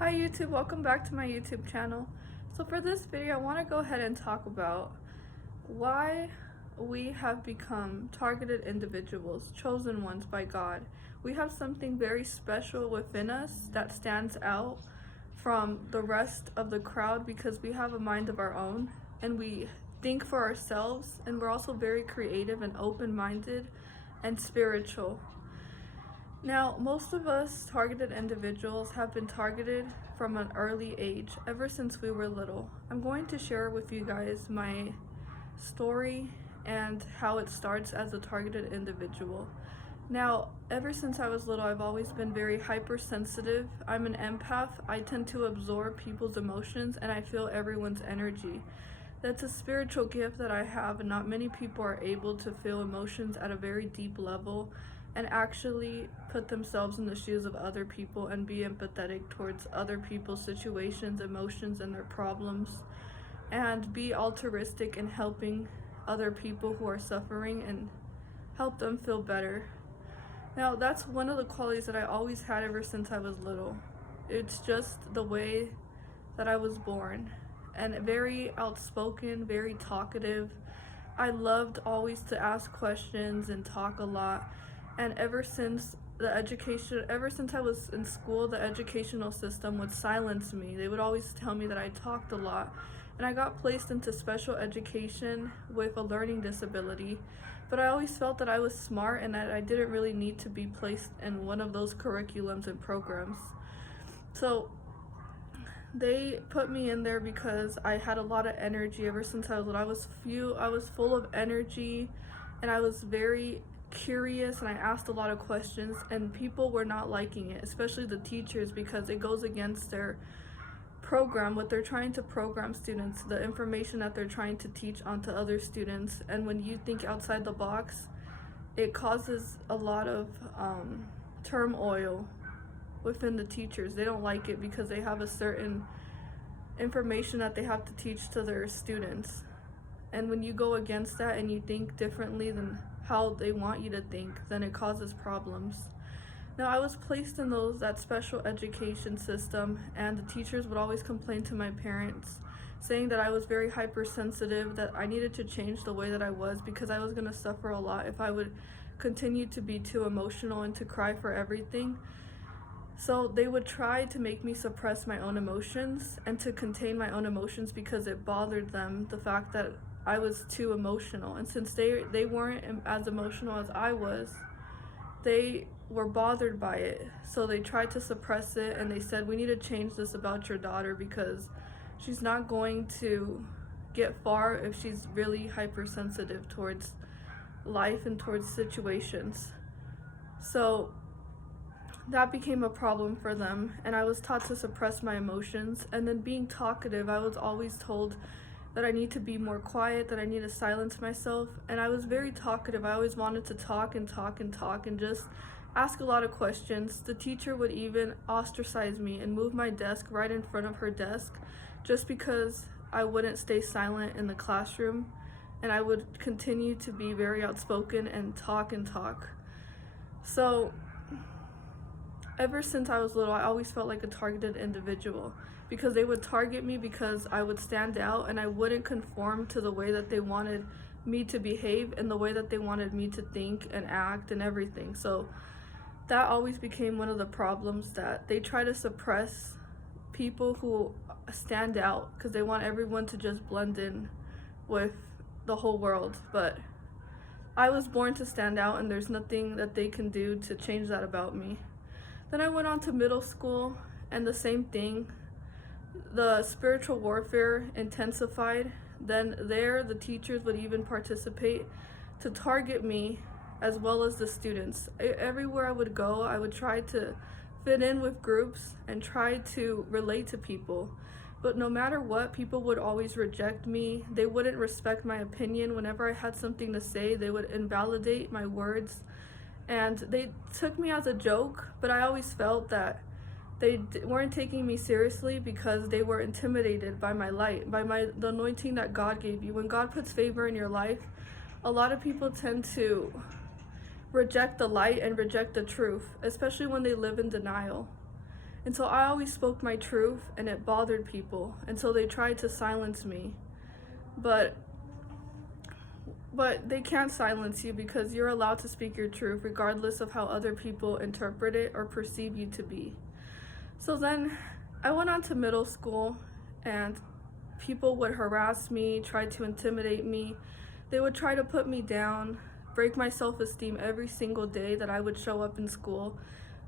Hi YouTube, welcome back to my YouTube channel. So for this video, I want to go ahead and talk about why we have become targeted individuals, chosen ones by God. We have something very special within us that stands out from the rest of the crowd because we have a mind of our own and we think for ourselves, and we're also very creative and open-minded and spiritual. Now, most of us targeted individuals have been targeted from an early age, ever since we were little. I'm going to share with you guys my story and how it starts as a targeted individual. Now, ever since I was little, I've always been very hypersensitive. I'm an empath. I tend to absorb people's emotions and I feel everyone's energy. That's a spiritual gift that I have, and not many people are able to feel emotions at a very deep level and actually put themselves in the shoes of other people and be empathetic towards other people's situations, emotions, and their problems, and be altruistic in helping other people who are suffering and help them feel better. Now, that's one of the qualities that I always had ever since I was little. It's just the way that I was born, and very outspoken, very talkative. I loved always to ask questions and talk a lot. And ever since I was in school, the educational system would silence me. They would always tell me that I talked a lot. And I got placed into special education with a learning disability. But I always felt that I was smart and that I didn't really need to be placed in one of those curriculums and programs. So they put me in there because I had a lot of energy ever since I was little. I was full of energy, and I was very curious, and I asked a lot of questions, and people were not liking it, especially the teachers, because it goes against their program, what they're trying to program students, the information that they're trying to teach onto other students. And when you think outside the box, it causes a lot of turmoil within the teachers. They don't like it because they have a certain information that they have to teach to their students. And when you go against that and you think differently than how they want you to think, then it causes problems. Now, I was placed in that special education system, and the teachers would always complain to my parents, saying that I was very hypersensitive, that I needed to change the way that I was because I was going to suffer a lot if I would continue to be too emotional and to cry for everything. So they would try to make me suppress my own emotions and to contain my own emotions because it bothered them, the fact that I was too emotional. And since they weren't as emotional as I was, they were bothered by it. So they tried to suppress it, and they said, we need to change this about your daughter because she's not going to get far if she's really hypersensitive towards life and towards situations. So that became a problem for them, and I was taught to suppress my emotions. And then being talkative, I was always told that I need to be more quiet, that I need to silence myself. And I was very talkative. I always wanted to talk and talk and talk and just ask a lot of questions. The teacher would even ostracize me and move my desk right in front of her desk just because I wouldn't stay silent in the classroom, and I would continue to be very outspoken and talk and talk. So ever since I was little, I always felt like a targeted individual because they would target me because I would stand out and I wouldn't conform to the way that they wanted me to behave and the way that they wanted me to think and act and everything. So that always became one of the problems, that they try to suppress people who stand out because they want everyone to just blend in with the whole world. But I was born to stand out, and there's nothing that they can do to change that about me. Then I went on to middle school, and the same thing. The spiritual warfare intensified. Then there, the teachers would even participate to target me as well as the students. Everywhere I would go, I would try to fit in with groups and try to relate to people. But no matter what, people would always reject me. They wouldn't respect my opinion. Whenever I had something to say, they would invalidate my words. And they took me as a joke, but I always felt that they weren't taking me seriously because they were intimidated by my light, by the anointing that God gave you. When God puts favor in your life, a lot of people tend to reject the light and reject the truth, especially when they live in denial. And so I always spoke my truth, and it bothered people. And so they tried to silence me. But they can't silence you, because you're allowed to speak your truth regardless of how other people interpret it or perceive you to be. So then I went on to middle school, and people would harass me, try to intimidate me. They would try to put me down, break my self-esteem every single day that I would show up in school.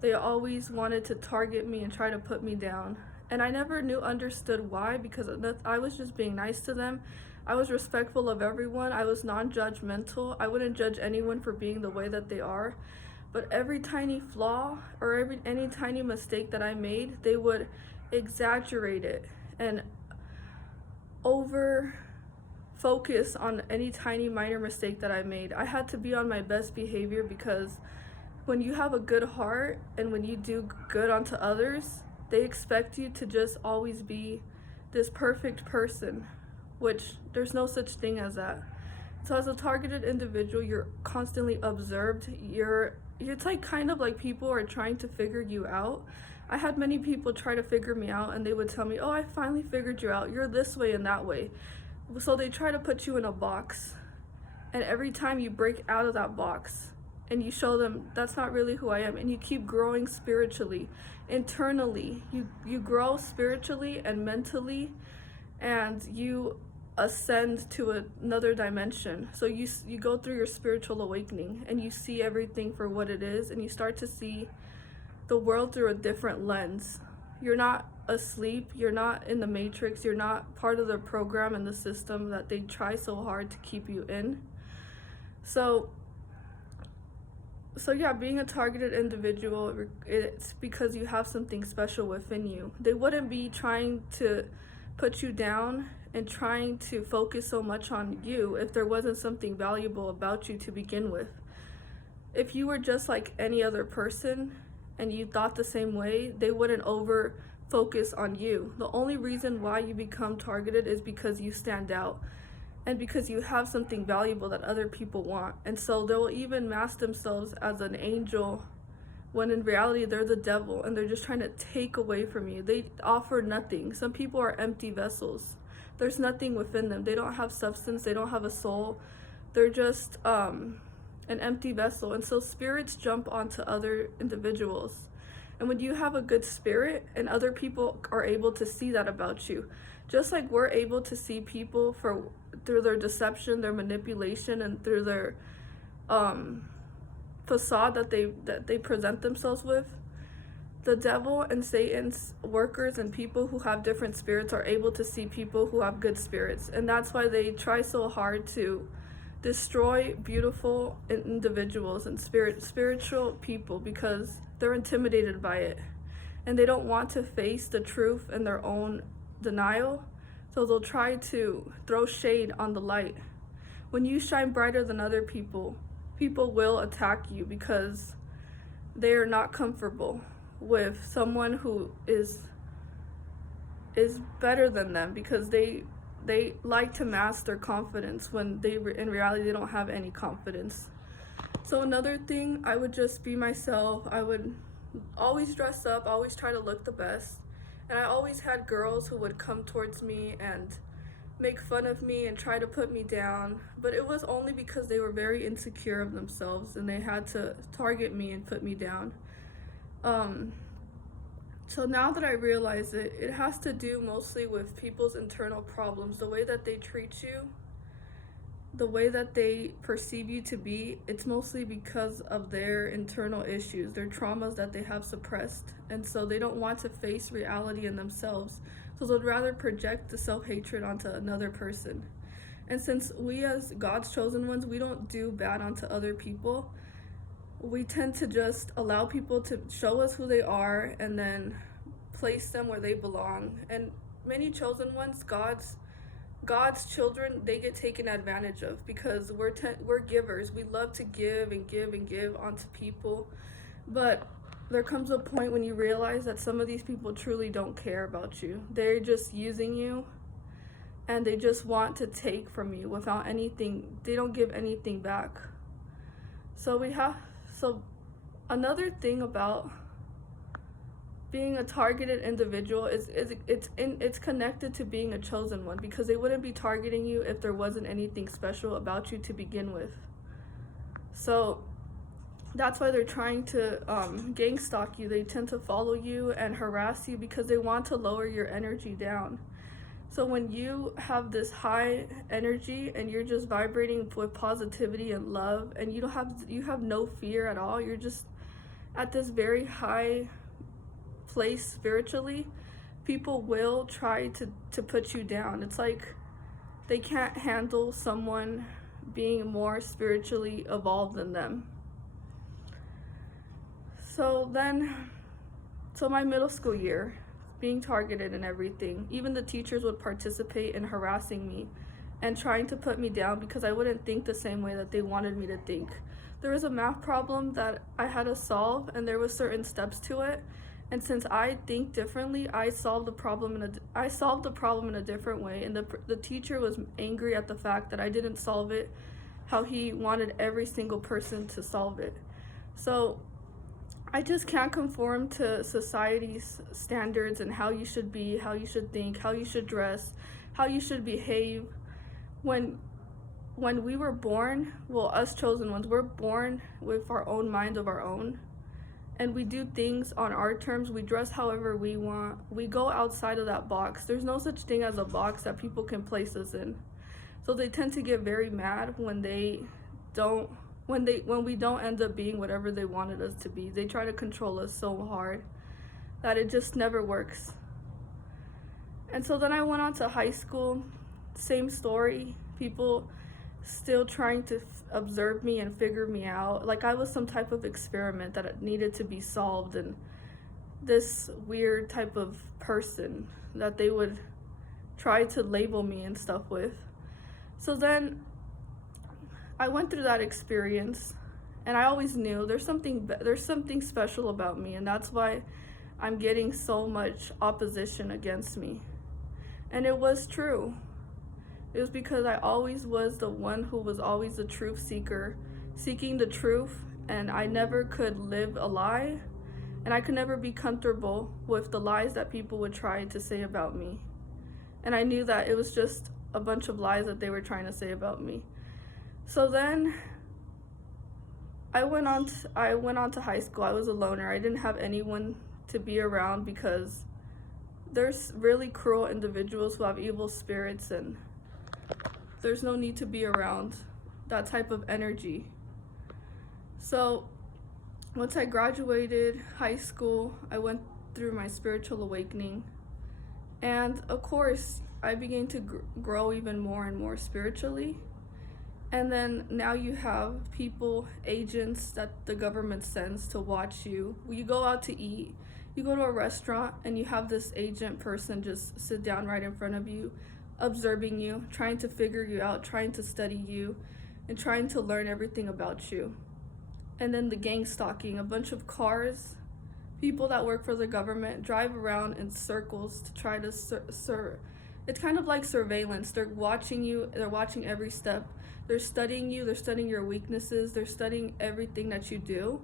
They always wanted to target me and try to put me down. And I never understood why, because I was just being nice to them. I was respectful of everyone. I was non-judgmental. I wouldn't judge anyone for being the way that they are. But every tiny flaw or any tiny mistake that I made, they would exaggerate it and over focus on any tiny minor mistake that I made. I had to be on my best behavior, because when you have a good heart and when you do good unto others, they expect you to just always be this perfect person, which there's no such thing as that. So as a targeted individual, you're constantly observed. It's like kind of like people are trying to figure you out. I had many people try to figure me out, and they would tell me, "Oh, I finally figured you out. You're this way and that way." So they try to put you in a box, and every time you break out of that box and you show them that's not really who I am, and you keep growing spiritually, internally, you grow spiritually and mentally, and you ascend to another dimension. So you go through your spiritual awakening, and you see everything for what it is, and you start to see the world through a different lens. You're not asleep, you're not in the matrix, you're not part of the program and the system that they try so hard to keep you in. So yeah, being a targeted individual, it's because you have something special within you. They wouldn't be trying to put you down and trying to focus so much on you if there wasn't something valuable about you to begin with. If you were just like any other person and you thought the same way, they wouldn't over focus on you. The only reason why you become targeted is because you stand out and because you have something valuable that other people want. And so they'll even mask themselves as an angel when in reality they're the devil, and they're just trying to take away from you. They offer nothing. Some people are empty vessels. There's nothing within them. They don't have substance, they don't have a soul. They're just an empty vessel. And so spirits jump onto other individuals. And when you have a good spirit, and other people are able to see that about you, just like we're able to see people through their deception, their manipulation, and through their facade that they present themselves with, the devil and Satan's workers and people who have different spirits are able to see people who have good spirits. And that's why they try so hard to destroy beautiful individuals and spiritual people, because they're intimidated by it and they don't want to face the truth in their own denial. So they'll try to throw shade on the light. When you shine brighter than other people, people will attack you because they are not comfortable with someone who is better than them, because they like to mask their confidence when in reality they don't have any confidence. So another thing, I would just be myself. I would always dress up, always try to look the best. And I always had girls who would come towards me and make fun of me and try to put me down, but it was only because they were very insecure of themselves and they had to target me and put me down. So now that I realize it, it has to do mostly with people's internal problems, the way that they treat you, the way that they perceive you to be. It's mostly because of their internal issues, their traumas that they have suppressed, and so they don't want to face reality in themselves. So they'd rather project the self-hatred onto another person. And since we as God's chosen ones, we don't do bad onto other people, we tend to just allow people to show us who they are and then place them where they belong. And many chosen ones, God's children, they get taken advantage of because we're givers. We love to give and give and give onto people. But there comes a point when you realize that some of these people truly don't care about you. They're just using you, and they just want to take from you without anything. They don't give anything back. So another thing about being a targeted individual it's connected to being a chosen one, because they wouldn't be targeting you if there wasn't anything special about you to begin with. So that's why they're trying to gang stalk you. They tend to follow you and harass you because they want to lower your energy down. So when you have this high energy and you're just vibrating with positivity and love, and you have no fear at all, you're just at this very high place spiritually, people will try to put you down. It's like they can't handle someone being more spiritually evolved than them. So my middle school year, being targeted and everything, even the teachers would participate in harassing me and trying to put me down because I wouldn't think the same way that they wanted me to think. There was a math problem that I had to solve, and there was certain steps to it. And since I think differently, I solved the problem in a different way. And the teacher was angry at the fact that I didn't solve it how he wanted every single person to solve it. So I just can't conform to society's standards and how you should be, how you should think, how you should dress, how you should behave. When we were born, well, us chosen ones, we're born with our own mind of our own. And we do things on our terms. We dress however we want. We go outside of that box. There's no such thing as a box that people can place us in. So they tend to get very mad when we don't end up being whatever they wanted us to be. They try to control us so hard that it just never works. And so then I went on to high school. Same story. People still trying to observe me and figure me out. Like I was some type of experiment that needed to be solved, and this weird type of person that they would try to label me and stuff with. So then I went through that experience, and I always knew there's something special about me, and that's why I'm getting so much opposition against me. And it was true. It was because I always was the one who was always the truth seeker, seeking the truth, and I never could live a lie, and I could never be comfortable with the lies that people would try to say about me. And I knew that it was just a bunch of lies that they were trying to say about me. So then I went on to high school. I was a loner. I didn't have anyone to be around because there's really cruel individuals who have evil spirits, and there's no need to be around that type of energy. So once I graduated high school, I went through my spiritual awakening. And of course, I began to grow even more and more spiritually. And then now you have people, agents that the government sends to watch you. When you go out to eat, you go to a restaurant, and you have this agent person just sit down right in front of you, observing you, trying to figure you out, trying to study you, and trying to learn everything about you. And then the gang stalking, a bunch of cars, people that work for the government drive around in circles to try to it's kind of like surveillance. They're watching you, they're watching every step. They're studying you, they're studying your weaknesses, they're studying everything that you do.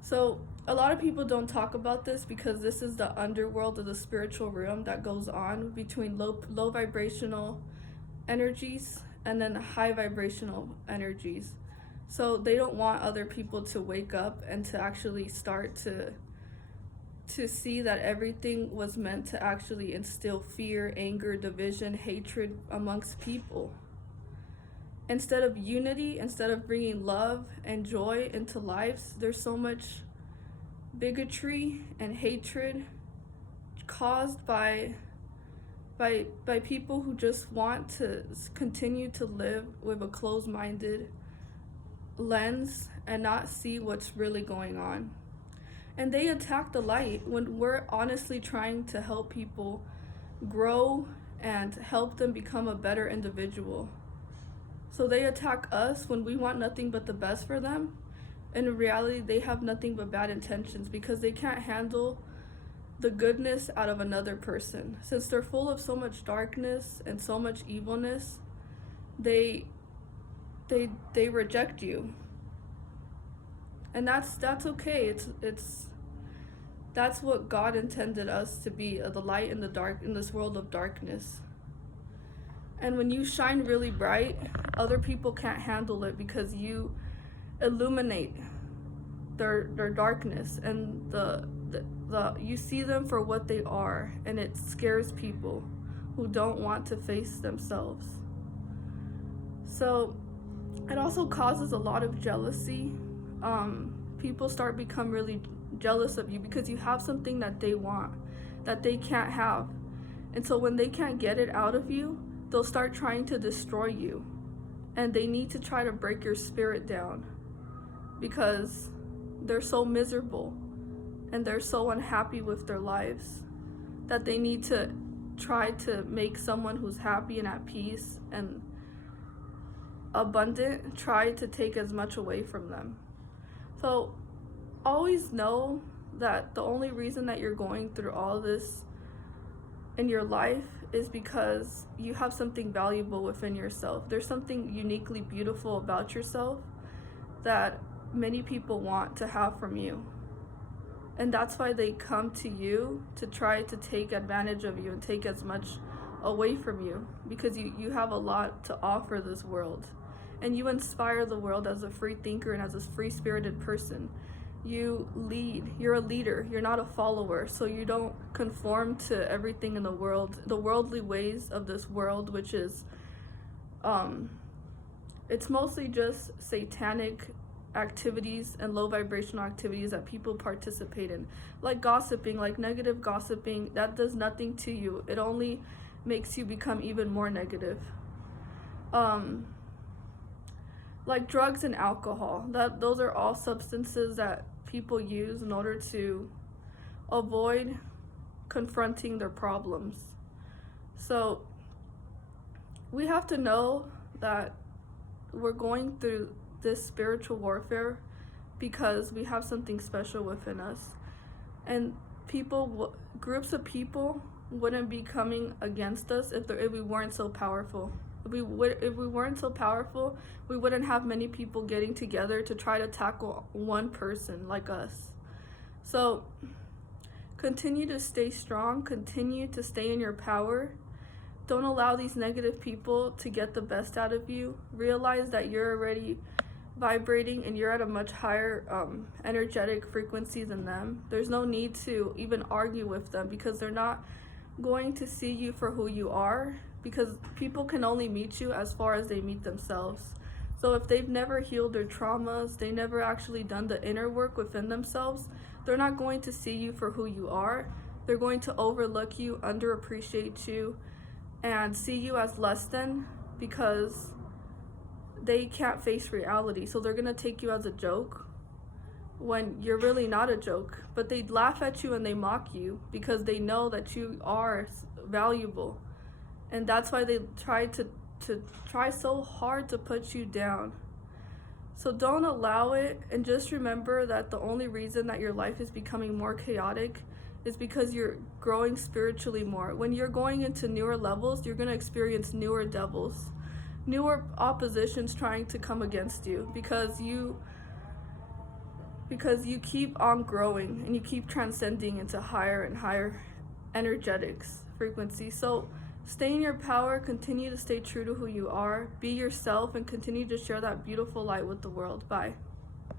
So a lot of people don't talk about this because this is the underworld of the spiritual realm that goes on between low vibrational energies and then high vibrational energies. So they don't want other people to wake up and to actually start to see that everything was meant to actually instill fear, anger, division, hatred amongst people. Instead of unity, instead of bringing love and joy into lives, there's so much bigotry and hatred caused by people who just want to continue to live with a closed-minded lens and not see what's really going on. And they attack the light when we're honestly trying to help people grow and help them become a better individual. So they attack us when we want nothing but the best for them. And in reality, they have nothing but bad intentions because they can't handle the goodness out of another person. Since they're full of so much darkness and so much evilness, they reject you. And that's okay. That's what God intended us to be, the light in the dark, in this world of darkness. And when you shine really bright, other people can't handle it because you illuminate their darkness, and you see them for what they are, and it scares people who don't want to face themselves. So it also causes a lot of jealousy. People start become really jealous of you because you have something that they want, that they can't have. And so when they can't get it out of you, they'll start trying to destroy you. And they need to try to break your spirit down because they're so miserable and they're so unhappy with their lives that they need to try to make someone who's happy and at peace and abundant try to take as much away from them. So always know that the only reason that you're going through all this in your life is because you have something valuable within yourself. There's something uniquely beautiful about yourself that many people want to have from you. And that's why they come to you to try to take advantage of you and take as much away from you, because you have a lot to offer this world. And you inspire the world as a free thinker and as a free-spirited person. You lead. You're a leader. You're not a follower. So you don't conform to everything in the world, the worldly ways of this world, which is, it's mostly just satanic activities and low vibrational activities that people participate in, like gossiping, like negative gossiping. That does nothing to you. It only makes you become even more negative. Like drugs and alcohol, those are all substances that people use in order to avoid confronting their problems. So we have to know that we're going through this spiritual warfare because we have something special within us, and groups of people wouldn't be coming against us if we weren't so powerful. If we weren't so powerful, we wouldn't have many people getting together to try to tackle one person like us. So continue to stay strong, continue to stay in your power. Don't allow these negative people to get the best out of you. Realize that you're already vibrating and you're at a much higher energetic frequency than them. There's no need to even argue with them because they're not going to see you for who you are, because people can only meet you as far as they meet themselves. So if they've never healed their traumas, they never actually done the inner work within themselves, they're not going to see you for who you are. They're going to overlook you, underappreciate you, and see you as less than because they can't face reality. So they're gonna take you as a joke when you're really not a joke, but they laugh at you and they mock you because they know that you are valuable. And that's why they try so hard to put you down. So don't allow it, and just remember that the only reason that your life is becoming more chaotic is because you're growing spiritually more. When you're going into newer levels, you're going to experience newer devils, newer oppositions trying to come against you because you keep on growing and you keep transcending into higher and higher energetics frequency. So stay in your power, continue to stay true to who you are, be yourself, and continue to share that beautiful light with the world. Bye.